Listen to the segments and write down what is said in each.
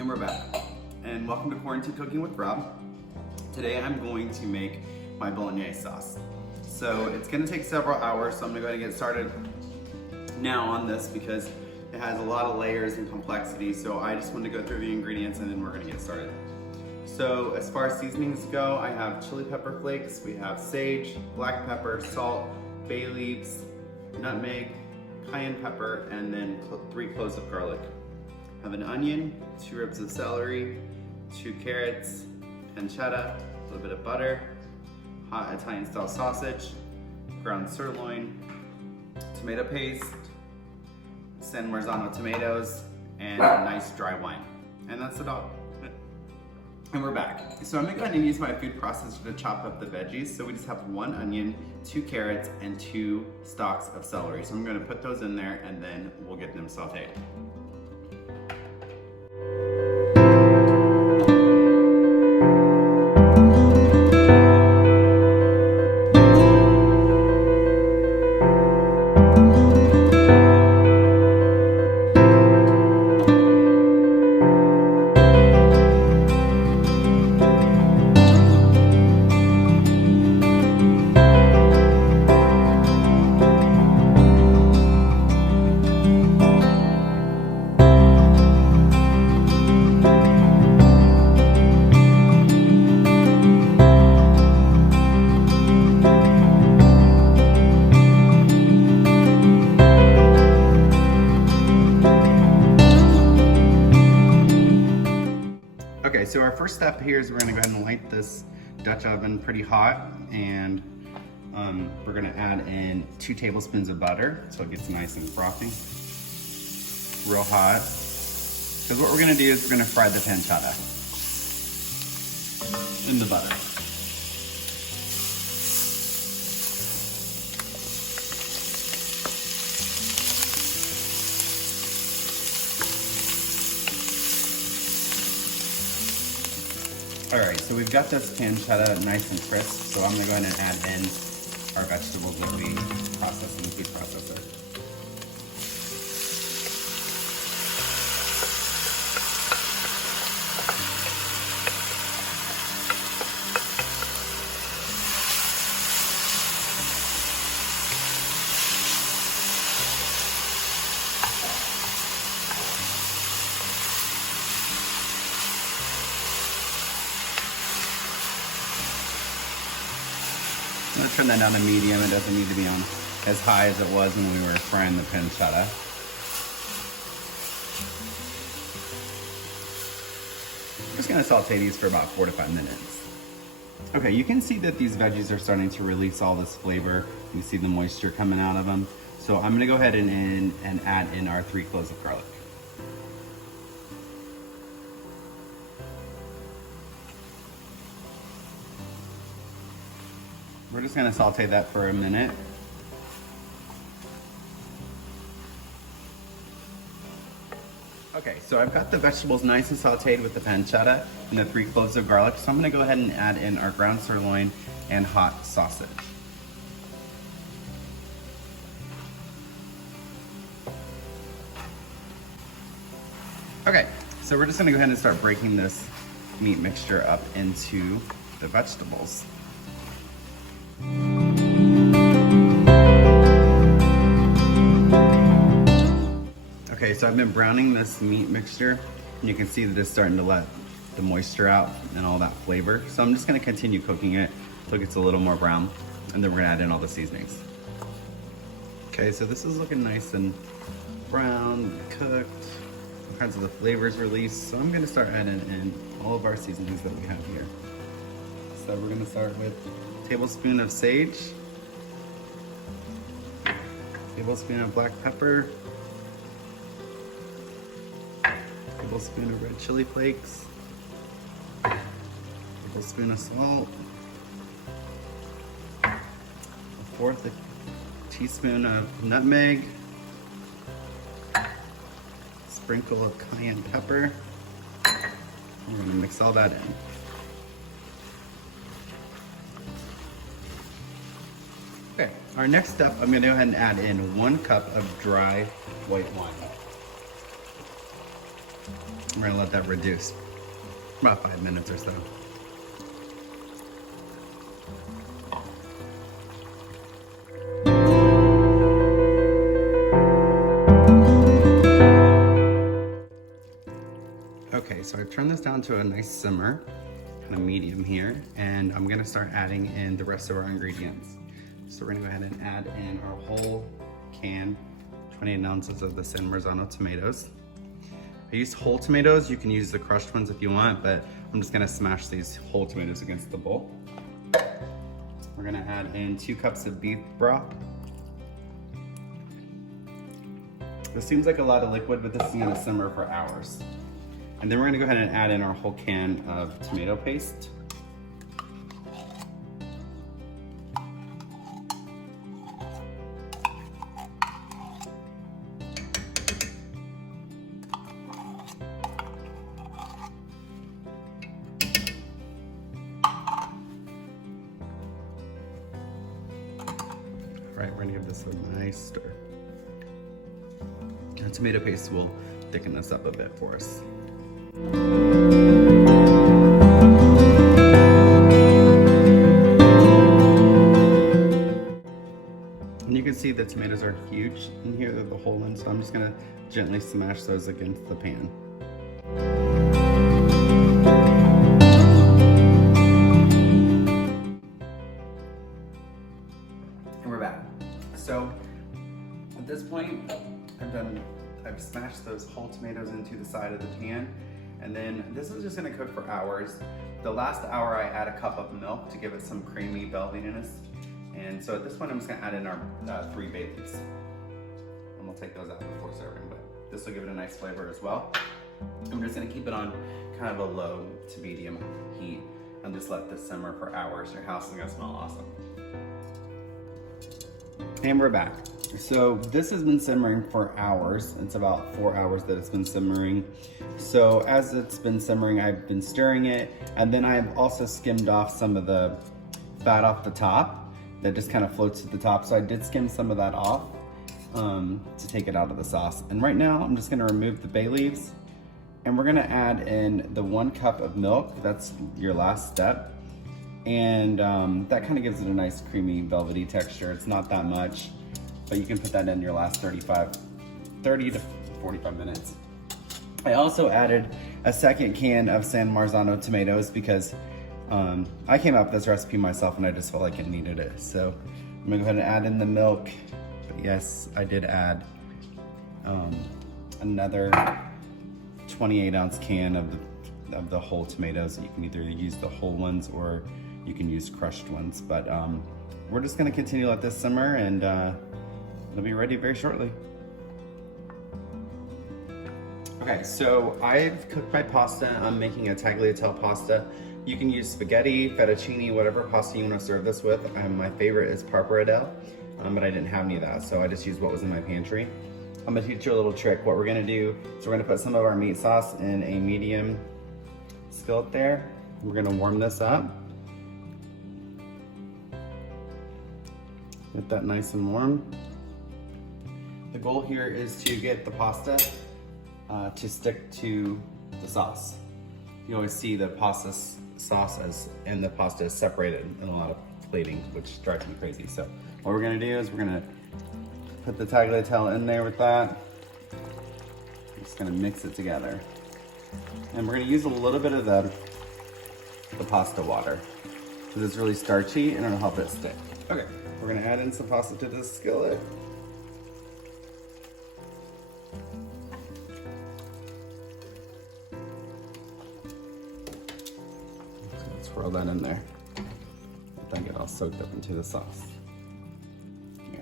And we're back. And welcome to Quarantine Cooking with Rob. Today I'm going to make my bolognese sauce. So it's gonna take several hours, so I'm gonna go ahead and get started now on this because it has a lot of layers and complexity. So I just want to go through the ingredients and then we're gonna get started. So as far as seasonings go, I have chili pepper flakes, we have sage, black pepper, salt, bay leaves, nutmeg, cayenne pepper, and then 3 cloves of garlic. I have an onion, 2 ribs of celery, 2 carrots, pancetta, a little bit of butter, hot Italian style sausage, ground sirloin, tomato paste, San Marzano tomatoes, and a nice dry wine. And that's it all. And we're back. So I'm gonna go ahead and use my food processor to chop up the veggies. So we just have 1 onion, 2 carrots, and 2 stalks of celery. So I'm gonna put those in there and then we'll get them sauteed. Okay, so our first step here is we're gonna go ahead and light this Dutch oven pretty hot, and we're gonna add in 2 tablespoons of butter so it gets nice and frothy, real hot. Because what we're gonna do is we're gonna fry the pancetta in the butter. All right, so we've got this pancetta nice and crisp, so I'm gonna go ahead and add in our vegetables that we process in the food processor. I'm gonna turn that down to medium. It doesn't need to be on as high as it was when we were frying the pancetta. I'm just gonna saute these for about 4 to 5 minutes. Okay, you can see that these veggies are starting to release all this flavor. You see the moisture coming out of them. So I'm gonna go ahead and add in our 3 cloves of garlic. We're just gonna saute that for a minute. Okay, so I've got the vegetables nice and sauteed with the pancetta and the 3 cloves of garlic. So I'm gonna go ahead and add in our ground sirloin and hot sausage. Okay, so we're just gonna go ahead and start breaking this meat mixture up into the vegetables. Okay, so I've been browning this meat mixture, and you can see that it's starting to let the moisture out and all that flavor. So I'm just gonna continue cooking it until it gets a little more brown, and then we're gonna add in all the seasonings. Okay, so this is looking nice and brown, cooked, all kinds of the flavors released. So I'm gonna start adding in all of our seasonings that we have here. So we're gonna start with a tablespoon of sage, tablespoon of black pepper, tablespoon of red chili flakes, tablespoon of salt, 1/4 teaspoon of nutmeg, sprinkle of cayenne pepper. We're gonna mix all that in. Okay, our next step, I'm gonna go ahead and add in 1 cup of dry white wine. We're gonna let that reduce about 5 minutes or so. Okay, so I've turned this down to a nice simmer, kind of medium here, and I'm gonna start adding in the rest of our ingredients. So we're gonna go ahead and add in our whole can, 28 ounces of the San Marzano tomatoes. I used whole tomatoes. You can use the crushed ones if you want, but I'm just gonna smash these whole tomatoes against the bowl. We're gonna add in 2 cups of beef broth. This seems like a lot of liquid, but this is gonna simmer for hours. And then we're gonna go ahead and add in our whole can of tomato paste. All right, we're gonna give this a nice stir. The tomato paste will thicken this up a bit for us. And you can see the tomatoes are huge in here, they're the whole one, so I'm just gonna gently smash those against the pan. And we're back. So at this point, I've smashed those whole tomatoes into the side of the pan, and then this is just gonna cook for hours. The last hour I add a cup of milk to give it some creamy velvetiness. And so at this point I'm just gonna add in our 3 bay leaves. And we'll take those out before serving, but this will give it a nice flavor as well. I'm just gonna keep it on kind of a low to medium heat and just let this simmer for hours. Your house is gonna smell awesome. And we're back. So this has been simmering for hours. It's about 4 hours that it's been simmering. So as it's been simmering, I've been stirring it, and then I've also skimmed off some of the fat off the top that just kind of floats at the top. So I did skim some of that off to take it out of the sauce. And right now I'm just gonna remove the bay leaves, and we're gonna add in the 1 cup of milk. That's your last step. And that kind of gives it a nice creamy velvety texture. It's not that much, but you can put that in your last 30 to 45 minutes. I also added a 2nd can of San Marzano tomatoes because I came up with this recipe myself and I just felt like it needed it. So I'm gonna go ahead and add in the milk. But yes, I did add another 28-ounce can of the whole tomatoes. You can either use the whole ones or you can use crushed ones. But we're just gonna continue to let this simmer, and it'll be ready very shortly. Okay, so I've cooked my pasta. I'm making a tagliatelle pasta. You can use spaghetti, fettuccine, whatever pasta you want to serve this with. My favorite is pappardelle, but I didn't have any of that, so I just used what was in my pantry. I'm gonna teach you a little trick. What we're gonna do is we're gonna put some of our meat sauce in a medium skillet there. We're gonna warm this up. Get that nice and warm. The goal here is to get the pasta to stick to the sauce. You always see the pasta sauce and the pasta is separated in a lot of plating, which drives me crazy. So what we're gonna do is we're gonna put the tagliatelle in there with that. I'm just gonna mix it together. And we're gonna use a little bit of the pasta water because it's really starchy and it'll help it stick. Okay, we're gonna add in some pasta to this skillet. Swirl that in there. Let that get all soaked up into the sauce.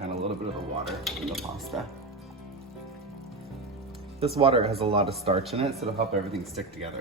Add a little bit of the water in the pasta. This water has a lot of starch in it, so it'll help everything stick together.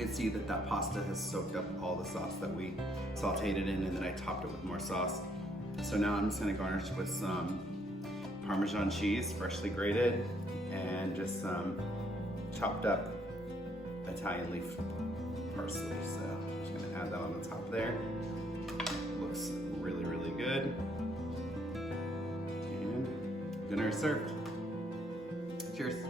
You can see that that pasta has soaked up all the sauce that we sauteed it in, and then I topped it with more sauce. So now I'm just gonna garnish with some Parmesan cheese, freshly grated, and just some chopped up Italian leaf parsley. So I'm just gonna add that on the top there. Looks really, really good. And dinner is served. Cheers.